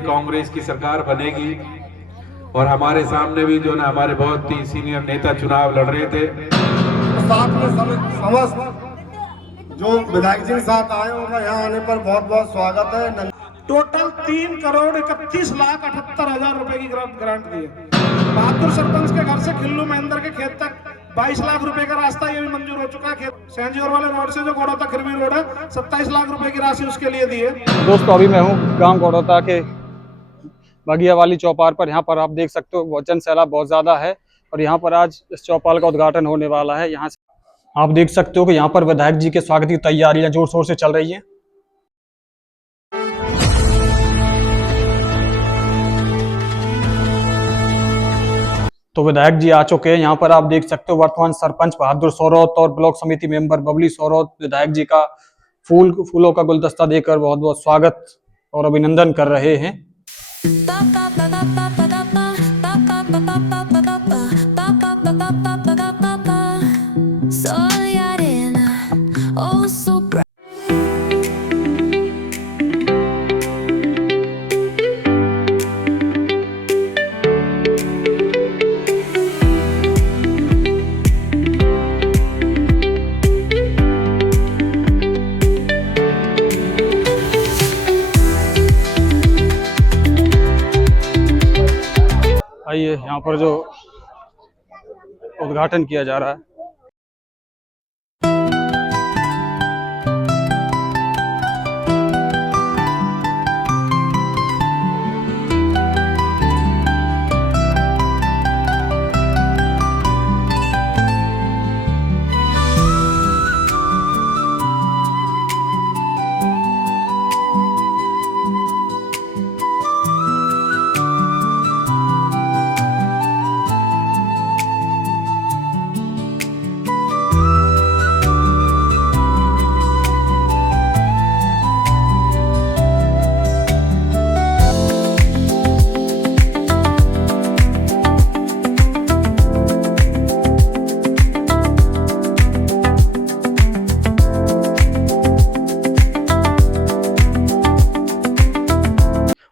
कांग्रेस की सरकार बनेगी और हमारे सामने भी जो ना हमारे बहुत ही सीनियर नेता चुनाव लड़ रहे थे। साथ में समस्त जो विधायक जी के साथ आए होंगे, यहाँ आने पर बहुत बहुत स्वागत है। टोटल 3,31,78,000 रुपए की ग्रांट दी है। बहादुर सरपंच के घर से खिल्लू महेंद्र के खेत तक 22 लाख रुपए का रास्ता ये भी मंजूर हो चुका है। सेंजियोर वाले रोड से जो गौड़ौता खिरवी रोड है, 27 लाख रुपए की राशि उसके लिए दी है। दोस्तों अभी मैं हूँ गांव गौड़ौता के बगिया वाली चौपाल पर। यहाँ पर आप देख सकते हो जन सैलाब बहुत ज्यादा है और यहाँ पर आज इस चौपाल का उद्घाटन होने वाला है। यहाँ से आप देख सकते हो कि यहाँ पर विधायक जी के स्वागत की तैयारियां जोर शोर से चल रही हैं। तो विधायक जी आ चुके हैं। यहाँ पर आप देख सकते हो वर्तमान सरपंच बहादुर सौरौत और ब्लॉक समिति मेंबर बबली सौरौत विधायक जी का फूलों का गुलदस्ता देकर बहुत बहुत स्वागत और अभिनंदन कर रहे हैं। आइए यहाँ पर जो उद्घाटन किया जा रहा है।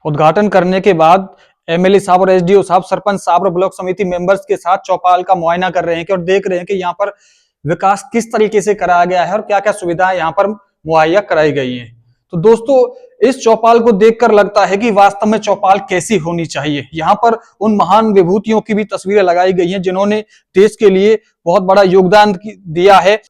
उद्घाटन करने के बाद एमएलए साहब और एसडीओ साहब, सरपंच साहब और ब्लॉक समिति मेंबर्स के साथ चौपाल का मुआयना कर रहे हैं और देख रहे हैं कि यहाँ पर विकास किस तरीके से कराया गया है और क्या क्या सुविधाएं यहाँ पर मुहैया कराई गई हैं। तो दोस्तों इस चौपाल को देखकर लगता है कि वास्तव में चौपाल कैसी होनी चाहिए। यहाँ पर उन महान विभूतियों की भी तस्वीरें लगाई गई हैं जिन्होंने देश के लिए बहुत बड़ा योगदान दिया है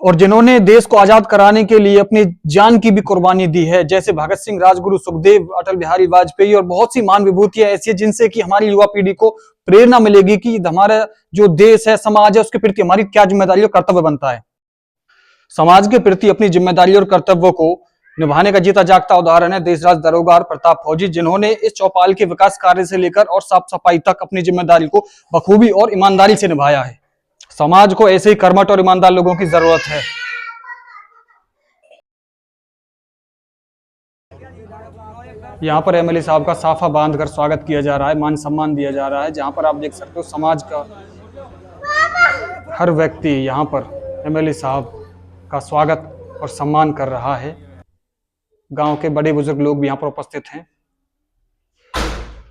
और जिन्होंने देश को आजाद कराने के लिए अपनी जान की भी कुर्बानी दी है, जैसे भगत सिंह, राजगुरु सुखदेव, अटल बिहारी वाजपेयी और बहुत सी महान विभूतियां ऐसी है जिनसे कि हमारी युवा पीढ़ी को प्रेरणा मिलेगी कि हमारा जो देश है, समाज है, उसके प्रति हमारी क्या जिम्मेदारी और कर्तव्य बनता है। समाज के प्रति अपनी जिम्मेदारी और कर्तव्यों को निभाने का जीता जागता उदाहरण है देशराज दरोगा प्रताप फौजी, जिन्होंने इस चौपाल के विकास कार्य से लेकर और साफ सफाई तक अपनी जिम्मेदारी को बखूबी और ईमानदारी से निभाया है। समाज को ऐसे ही कर्मठ और ईमानदार लोगों की जरूरत है। यहाँ पर एमएलए साहब का साफा बांधकर स्वागत किया जा रहा है, मान सम्मान दिया जा रहा है, जहाँ पर आप देख सकते हो समाज का हर व्यक्ति यहाँ पर एमएलए साहब का स्वागत और सम्मान कर रहा है। गांव के बड़े बुजुर्ग लोग भी यहाँ पर उपस्थित हैं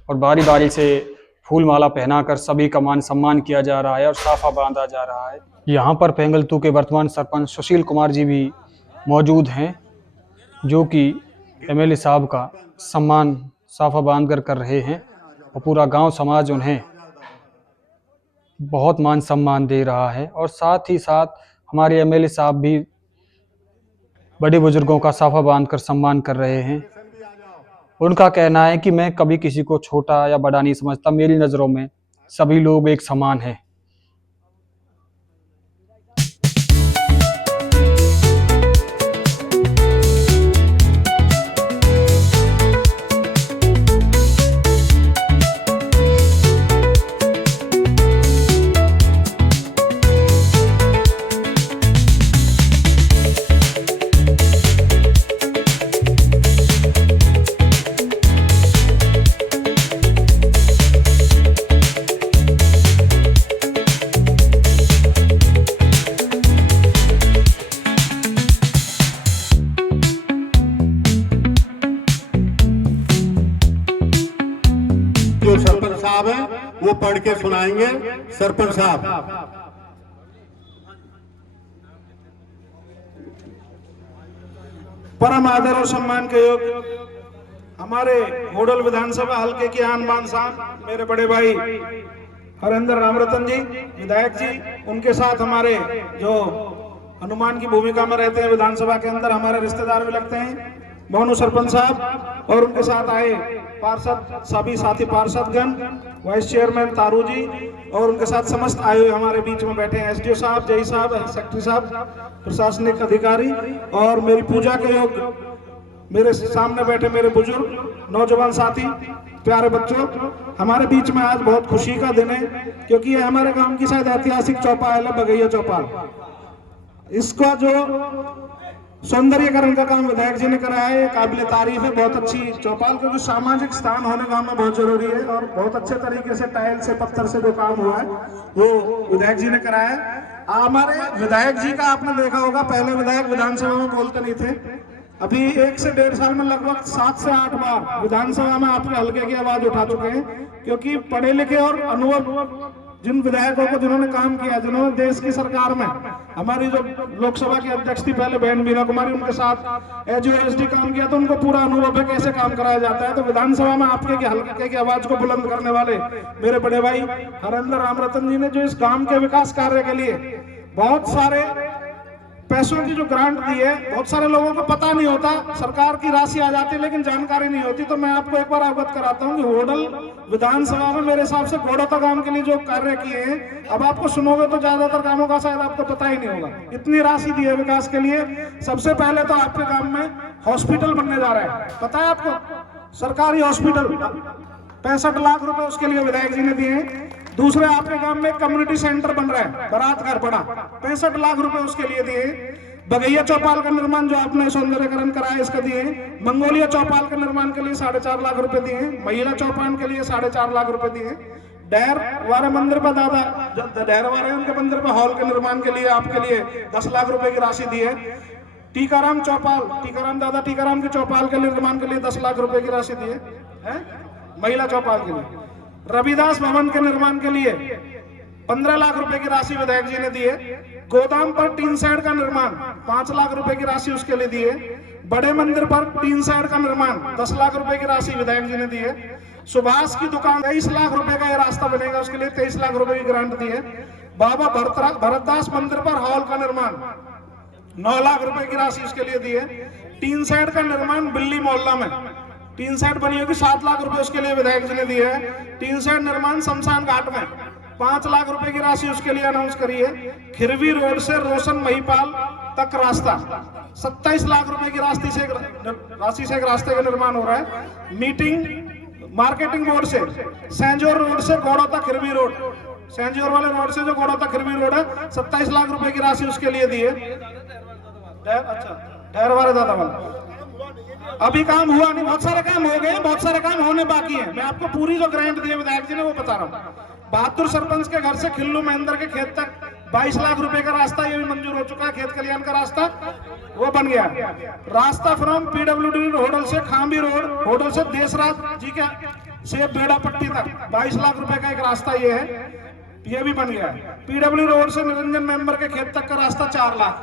और बारी बारी से फूल माला पहनाकर सभी का मान सम्मान किया जा रहा है और साफा बांधा जा रहा है। यहाँ पर पेंगलतू के वर्तमान सरपंच सुशील कुमार जी भी मौजूद हैं, जो कि एमएलए साहब का सम्मान साफा बांधकर कर रहे हैं और पूरा गांव समाज उन्हें बहुत मान सम्मान दे रहा है। और साथ ही साथ हमारे एमएलए साहब भी बड़े बुजुर्गों का साफा बांधकर सम्मान कर रहे हैं। उनका कहना है कि मैं कभी किसी को छोटा या बड़ा नहीं समझता, मेरी नज़रों में सभी लोग एक समान हैं। साहब हैं, वो पढ़ के सुनाएंगे। सरपंच साहब। परम आदर और सम्मान के योग्य हमारे होडल विधानसभा हल्के के आन शान मेरे बड़े भाई हरेंद्र रामरतन जी विधायक जी, उनके साथ हमारे जो हनुमान की भूमिका में रहते हैं विधानसभा के अंदर, हमारे रिश्तेदार भी लगते हैं, मोनू सरपंच साहब, और उनके साथ आए पार्षद, सभी साथी पार्षदगण, वाइस चेयरमैन तारू जी, और उनके साथ समस्त आए हुए हमारे बीच में बैठे हैं एसडीओ साहब, जई साहब, सेक्रेटरी साहब, प्रशासनिक अधिकारी, और मेरी पूजा के योग्य मेरे सामने बैठे मेरे बुजुर्ग नौजवान साथी, प्यारे बच्चों। हमारे बीच में आज बहुत खुशी का दिन है, क्योंकि ये हमारे गांव की शायद ऐतिहासिक चौपाल है, बगैया चौपाल। इसका जो सौंदर्यकरण का काम विधायक जी ने कराया है, काबिल तारीफ है, बहुत अच्छी चौपाल, क्योंकि सामाजिक स्थान होने गांव में बहुत जरूरी है, और बहुत अच्छे तरीके से टाइल से पत्थर से जो काम हुआ है वो विधायक जी ने कराया है। हमारे विधायक जी का आपने देखा होगा, पहले विधायक विधानसभा में बोलते नहीं थे, अभी 1 से 1.5 साल में लगभग 7 से 8 बार विधानसभा में आपके हल्के की आवाज उठा चुके हैं, क्योंकि पढ़े लिखे और अनुभव जिन विधायकों को जिन्होंने काम किया, जिन्होंने देश की सरकार में, हमारी जो लोकसभा की अध्यक्ष थी पहले बहन मीना कुमारी, उनके साथ एसडी काम किया, तो उनको पूरा अनुभव है कैसे काम कराया जाता है। तो विधानसभा में आपके हल्के की आवाज को बुलंद करने वाले मेरे बड़े भाई हरेंद्र रामरतन जी ने जो इस गांव के विकास कार्य के लिए बहुत सारे पैसों की जो ग्रांट दी है, बहुत सारे लोगों को पता नहीं होता, सरकार की राशि आ जाती है लेकिन जानकारी नहीं होती। तो मैं आपको एक बार अवगत कराता हूं कि होडल विधानसभा में मेरे हिसाब से गोड़ौता गांव के लिए जो कार्य किए हैं, अब आपको सुनोगे तो ज्यादातर कामों का शायद आपको पता ही नहीं होगा, इतनी राशि दी है विकास के लिए। सबसे पहले तो आपके गांव में हॉस्पिटल बनने जा रहा है, पता है आपको, सरकारी हॉस्पिटल 65 लाख रुपए उसके लिए विधायक जी ने दिए हैं। दूसरे आपके गांव में कम्युनिटी सेंटर बन रहा है, बारात घर पड़ा, 65 लाख रुपए उसके लिए दिए। बगैया चौपाल का निर्माण जो आपने सौंदर्यकरण कराया इसका दिए। मंगोलिया चौपाल के निर्माण के लिए 4.5 लाख रुपए दिए। महिला चौपाल के लिए 4.5 लाख रुपए दिए। डैरवारे मंदिर पर दादा डैरवारे उनके मंदिर पर हॉल के निर्माण के लिए आपके लिए 10 लाख रुपए की राशि दी है। टीकाराम चौपाल, दादा टीकाराम के चौपाल के निर्माण के लिए 10 लाख रुपए की राशि दी है महिला चौपाल के लिए। रविदास भवन के निर्माण के लिए 15 लाख रुपए की राशि विधायक जी ने दी है। गोदाम पर टीन शेड का निर्माण 5 लाख रुपए की राशि उसके लिए दी है। बड़े मंदिर पर टीन शेड का निर्माण 10 लाख रुपए की राशि विधायक जी ने दी है। सुभाष की दुकान 23 लाख रुपए का यह रास्ता बनेगा, उसके लिए 23 लाख रुपए की ग्रांट दी है। बाबा भरतदास मंदिर पर हॉल का निर्माण 9 लाख रुपए की राशि उसके लिए दी है। टीन शेड का निर्माण बिल्ली मोहल्ला में टीन शेड बनी होगी, 7 लाख रुपए उसके लिए विधायक जी ने दिए है। टीन शेड निर्माण शमशान घाट में 5 लाख रुपए की राशि उसके लिए अनाउंस करी है। खिरवी रोड से रोशन महिपाल तक रास्ता 27 लाख रुपए की राशि से एक रास्ते का निर्माण हो रहा है। मीटिंग मार्केटिंग बोर्ड से सेंजोर रोड से गोड़ो तक खिरवी रोड, सेंजोर वाले रोड से जो गोड़ो तक खिरवी रोड है, 27 लाख रुपए की राशि उसके लिए दी है। अच्छा, डैरवारे दादा वाला अभी काम हुआ नहीं, बहुत सारे काम हो गए, बहुत सारे काम होने बाकी हैं। मैं आपको पूरी जो ग्रांट दी है विधायक जी ने वो बता रहा हूँ। बहादुर सरपंच के घर से खिल्लू महेंद्र के खेत तक 22 लाख रुपए का रास्ता ये भी मंजूर हो चुका है। खेत कल्याण का रास्ता वो बन गया। रास्ता फ्रॉम पीडब्ल्यूडी होडल से खांबी रोड, होडल से देशराज जी के से बेड़ा पट्टी तक 22 लाख रुपए का एक रास्ता ये है, ये भी बन गया। पीडब्ल्यू रोड से निरंजन मेंबर के खेत तक का रास्ता 4 लाख,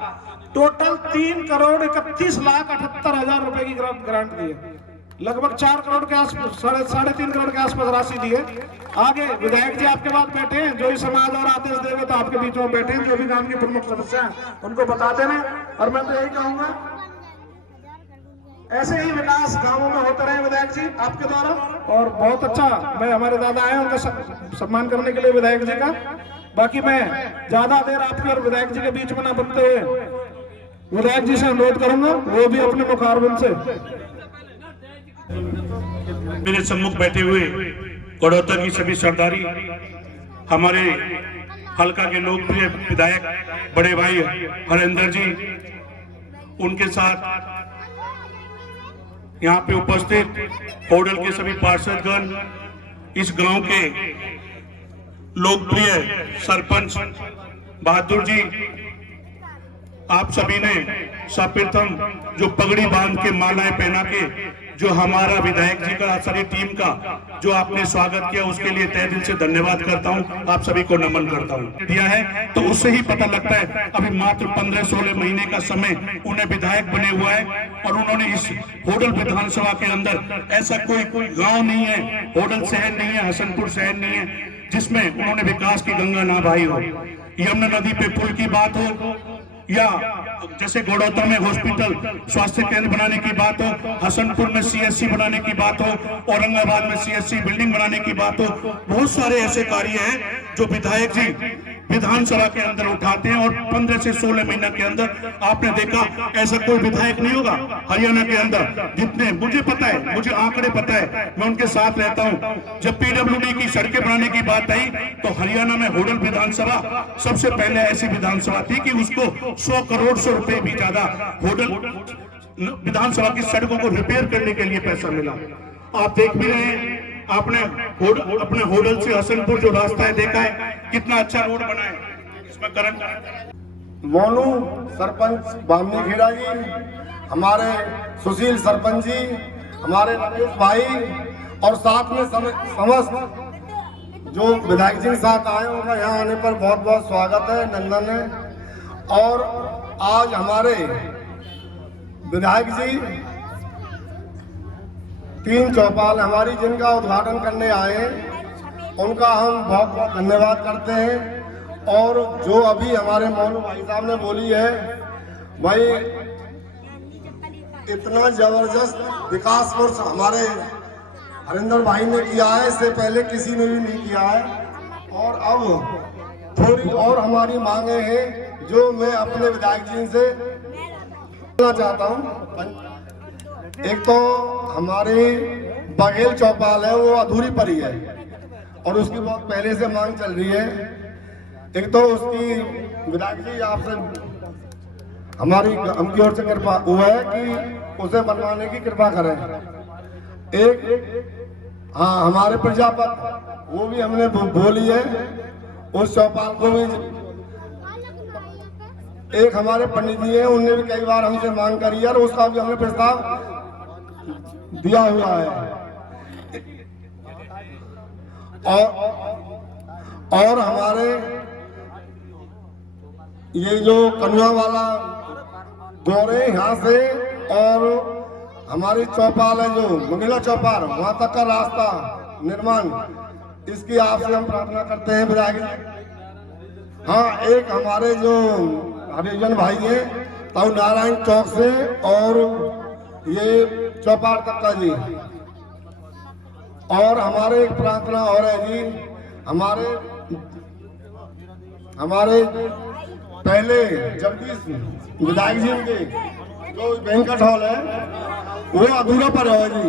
टोटल 3,31,78,000 रुपए की ग्रांट दी है। लगभग 4 करोड़ के आसपास, 3.5 करोड़ के आसपास राशि दी है। आगे विधायक जी आपके बाद बैठे हैं, जो इस समाज और आदेश देंगे तो आपके बीच में बैठे हैं, जो भी गांव की प्रमुख समस्या है उनको बताते रहे। और मैं तो यही कहूंगा ऐसे ही विकास गांवों में होते रहे विधायक जी आपके द्वारा। और बहुत अच्छा, मैं हमारे दादा आए उनका सम्मान करने के लिए विधायक जी का। बाकी मैं ज्यादा देर आपके और विधायक जी के बीच में न बनते हुए विधायक जी से अनुरोध करूंगा, वो भी अपने मुखारबिंद से मेरे सम्मुख बैठे हुए गड़ौता की सभी सरदारी, हमारे हल्का के लोकप्रिय विधायक बड़े भाई हरेंद्र जी, उनके साथ यहाँ पे उपस्थित होडल के सभी पार्षदगण, इस गांव के लोकप्रिय सरपंच बहादुर जी, आप सभी ने सर्वप्रथम जो पगड़ी बांध के मालाएं पहना के जो हमारा विधायक जी का सारी टीम का जो आपने स्वागत किया उसके लिए तहे दिल से धन्यवाद करता हूं, आप सभी को नमन करता हूं। दिया है तो उससे ही पता लगता है अभी मात्र 15-16 महीने का समय उन्हें विधायक बने हुआ है और उन्होंने इस होडल विधानसभा के अंदर ऐसा कोई गांव नहीं है, होडल शहर नहीं है, हसनपुर शहर नहीं है जिसमें उन्होंने विकास की गंगा ना बहाई हो। यमुना नदी पे पुल की बात हो या जैसे गौड़ौता में हॉस्पिटल स्वास्थ्य केंद्र बनाने की बात हो, हसनपुर में सीएससी बनाने की बात हो, औरंगाबाद में सीएससी बिल्डिंग बनाने की बात हो, बहुत सारे ऐसे कार्य हैं जो विधायक जी विधानसभा के अंदर उठाते हैं और 15 से 16 महीना के अंदर आपने देखा ऐसा कोई विधायक नहीं होगा हरियाणा के अंदर जितने मुझे पता है, मुझे आंकड़े पता है, मैं उनके साथ रहता हूं। जब पीडब्ल्यूडी की सड़कें बनाने की बात आई तो हरियाणा में होडल विधानसभा सबसे पहले ऐसी विधानसभा थी कि उसको 100 करोड़ से रुपए भी ज्यादा होडल विधानसभा की सड़कों को रिपेयर करने के लिए पैसा मिला। आप देख भी रहे हैं, आपने अपने होडल से हसनपुर जो रास्ता है देखा है, कितना अच्छा रोड बना है, इसमें करंट। मोनू सरपंच बामनी खेड़ा जी, हमारे सुशील सरपंच जी, हमारे रमेश भाई और साथ में समस्त जो विधायक जी के साथ आए उनका यहाँ आने पर बहुत बहुत स्वागत है, नंदन है। और आज हमारे विधायक जी 3 चौपाल हमारी जिनका उद्घाटन करने आए हैं उनका हम बहुत बहुत धन्यवाद करते हैं। और जो अभी हमारे मोनू भाई साहब ने बोली है, भाई इतना जबरदस्त विकास वर्ष हमारे हरिंदर भाई ने किया है, इससे पहले किसी ने भी नहीं किया है। और अब थोड़ी और हमारी मांगे हैं जो मैं अपने विधायक जी से बोलना चाहता हूँ। एक तो हमारी बघेल चौपाल है वो अधूरी पड़ी है और उसकी बहुत पहले से मांग चल रही है। एक तो उसकी विधायक जी आपसे हमारी हमकी ओर से कृपा हुआ है कि उसे बनवाने की कृपा करें। एक हाँ हमारे प्रजापति वो भी हमने बोली है, उस चौपाल को भी। एक हमारे पंडित जी हैं उनने भी कई बार हमसे मांग करी है और उसका भी हमने प्रस्ताव दिया हुआ है। और हमारे ये जो कन्वा वाला दौरे यहाँ से और हमारी चौपाल है जो मंगला चौपाल वहां तक का रास्ता निर्माण, इसकी आपसे हम प्रार्थना करते हैं विधायक। हाँ एक हमारे जो हरिजन भाई है ताऊ नारायण चौक से और ये चौपाल तक का जी। और हमारे एक प्रार्थना और है जी, हमारे पहले जगदीश विधायक जी के जो बैंकट हॉल है वो अधूरा पर है जी,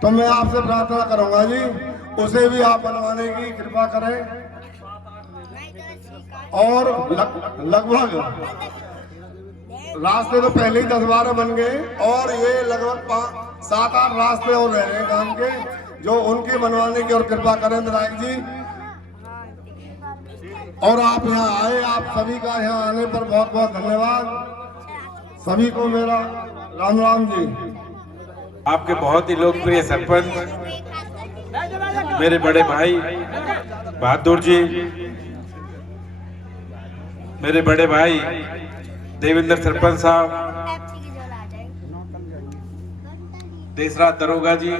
तो मैं आपसे प्रार्थना करूंगा जी उसे भी आप बनवाने की कृपा करें। और लगभग रास्ते तो पहले ही 10-12 बन गए और ये लगभग 7-8 रास्ते और रह रहे हैं गांव के जो उनके बनवाने की और कृपा करें विधायक जी। और आप यहाँ आए, आप सभी का यहाँ आने पर बहुत बहुत धन्यवाद। सभी को मेरा राम राम जी। आपके बहुत ही लोकप्रिय सरपंच मेरे बड़े भाई बहादुर जी, मेरे बड़े भाई देवेंद्र सरपंच साहब, देसराज दरोगा जी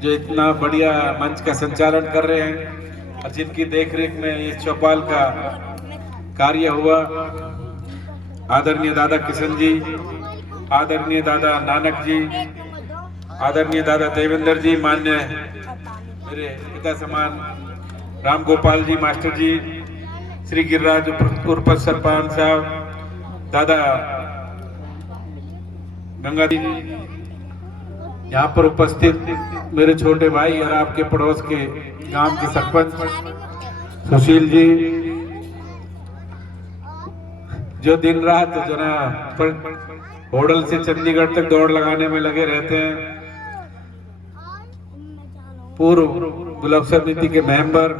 जो इतना बढ़िया मंच का संचालन कर रहे हैं और जिनकी देखरेख में इस चौपाल का कार्य हुआ, आदरणीय दादा किशन जी, आदरणीय दादा नानक जी, आदरणीय दादा देवेंद्र जी, मान्य मेरे पिता समान राम गोपाल जी मास्टर जी, श्री गिरिराज उर्फ सरपंच साहब, दादा गंगा जी, यहाँ पर उपस्थित मेरे छोटे भाई और आपके पड़ोस के गांव के सरपंच सुशील जी जो दिन रात जो ना होडल से चंडीगढ़ तक दौड़ लगाने में लगे रहते हैं, पूर्व गुलाब समिति के मेंबर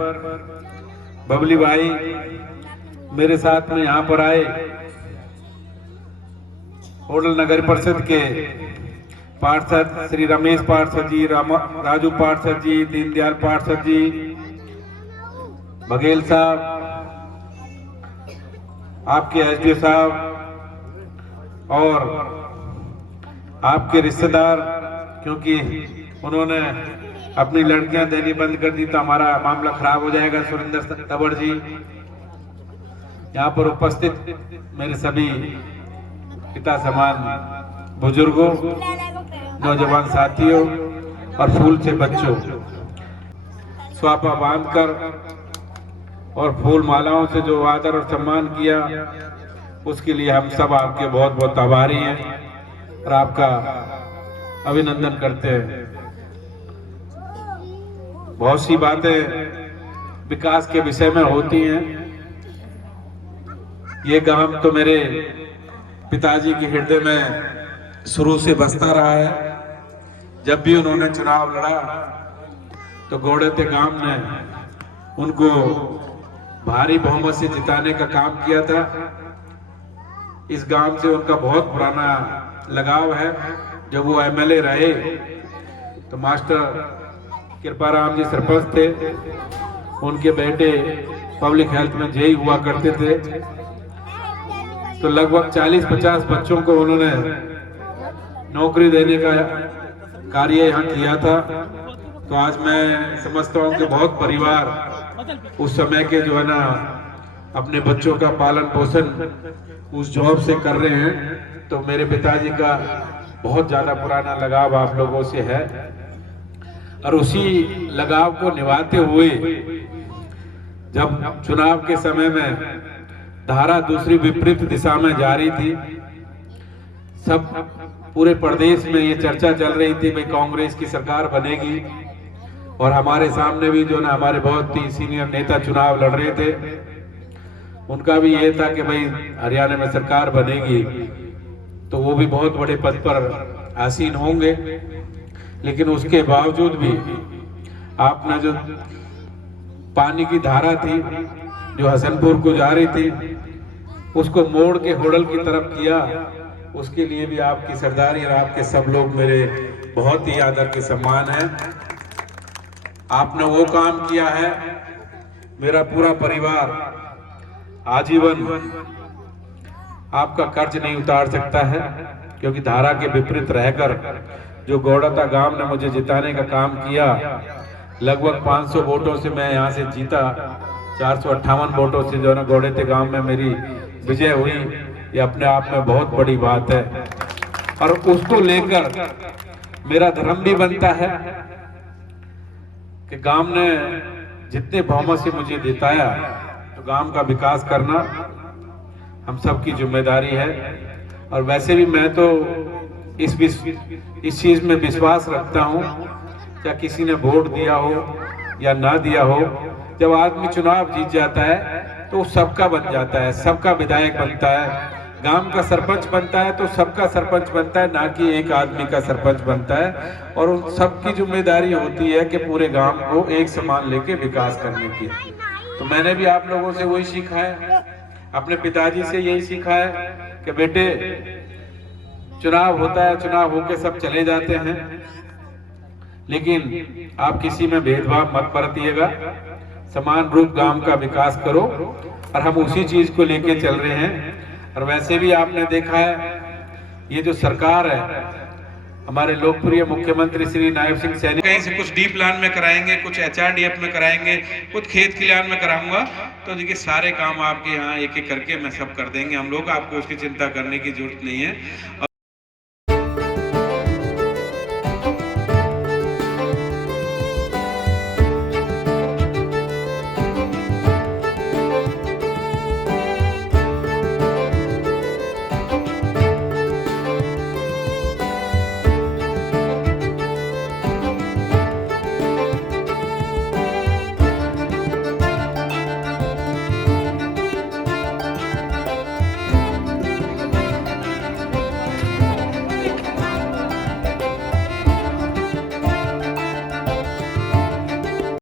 बबली भाई मेरे साथ में यहाँ पर आए, होडल नगर परिषद के पार्षद श्री रमेश पार्षद जी, राजू पार्षद जी, दीनदयाल पार्षद जी, बघेल साहब, आपके एसडीओ साहब और आपके रिश्तेदार, क्योंकि उन्होंने अपनी लड़कियां देनी बंद कर दी तो हमारा मामला खराब हो जाएगा। सुरेंद्र तबड़ जी, यहाँ पर उपस्थित मेरे सभी पिता समान बुजुर्गों, नौजवान साथियों और फूल से बच्चों, स्वापा बांधकर और फूल मालाओं से जो आदर और सम्मान किया, उसके लिए हम सब आपके बहुत बहुत आभारी हैं और आपका अभिनंदन करते हैं। बहुत सी बातें विकास के विषय में होती हैं। ये गांव तो मेरे पिताजी के हृदय में शुरू से बसता रहा है। जब भी उन्होंने चुनाव लड़ा तो गोड़ेते गांव ने उनको भारी बहुमत से जिताने का काम किया था। इस गांव से उनका बहुत पुराना लगाव है। जब वो एमएलए रहे तो मास्टर कृपाराम जी सरपंच थे, उनके बेटे पब्लिक हेल्थ में जेई हुआ करते थे। तो लगभग 40-50 बच्चों को उन्होंने नौकरी देने का कार्य यहाँ किया था। तो आज मैं समझता हूँ कि बहुत परिवार उस समय के जो है ना अपने बच्चों का पालन पोषण उस जॉब से कर रहे हैं। तो मेरे पिताजी का बहुत ज्यादा पुराना लगाव आप लोगों से है और उसी लगाव को निभाते हुए जब चुनाव के समय में धारा दूसरी विपरीत दिशा में जारी थी, सब पूरे प्रदेश में ये चर्चा चल रही थी भाई कांग्रेस की सरकार बनेगी। और हमारे सामने भी जो ना हमारे बहुत ही सीनियर नेता चुनाव लड़ रहे थे, उनका भी ये था कि भाई हरियाणा में सरकार बनेगी तो वो भी बहुत बड़े पद पर आसीन होंगे। लेकिन उसके बावजूद भी आपने जो पानी की धारा थी जो हसनपुर को जा रही थी, उसको मोड़ के होडल की तरफ किया। उसके लिए भी आपकी सरदारी और आपके सब लोग मेरे बहुत ही आदर के सम्मान है। आपने वो काम किया है, मेरा पूरा परिवार आजीवन आपका कर्ज नहीं उतार सकता है, क्योंकि धारा के विपरीत रहकर जो गौड़ता गांव ने मुझे जिताने का काम किया, लगभग 500 वोटों से मैं यहाँ से जीता। 458 वोटों से जो है ना गौड़ेते गांव में मेरी विजय हुई। ये अपने आप में बहुत बड़ी बात है और उसको लेकर मेरा धर्म भी बनता है कि गांव ने जितने बहुमत से मुझे जिताया तो गांव का विकास करना हम सबकी जिम्मेदारी है। और वैसे भी मैं तो इस चीज में विश्वास रखता हूं, या किसी ने वोट दिया हो या ना दिया हो, जब आदमी चुनाव जीत जाता है तो सबका बन जाता है, सबका विधायक बनता है, गांव का सरपंच बनता है तो सबका सरपंच बनता है, ना कि एक आदमी का सरपंच बनता है। और उन सबकी जिम्मेदारी होती है कि पूरे गांव को एक समान लेके विकास करने की। तो मैंने भी आप लोगों से वही सीखा है, अपने पिताजी से यही सीखा है कि बेटे चुनाव होता है, चुनाव होके सब चले जाते हैं, लेकिन आप किसी में भेदभाव मत बरतिएगा, समान रूप गांव का विकास करो। और हम उसी चीज को लेके चल रहे हैं। और वैसे भी आपने देखा है ये जो सरकार है, हमारे लोकप्रिय मुख्यमंत्री श्री नायब सिंह सैनी कहीं से कुछ डी प्लान में कराएंगे, कुछ HRDF में कराएंगे, कुछ खेत खलिहान में कराऊंगा। तो देखिए सारे काम आपके यहाँ एक एक करके मैं सब कर देंगे हम लोग, आपको उसकी चिंता करने की जरूरत नहीं है।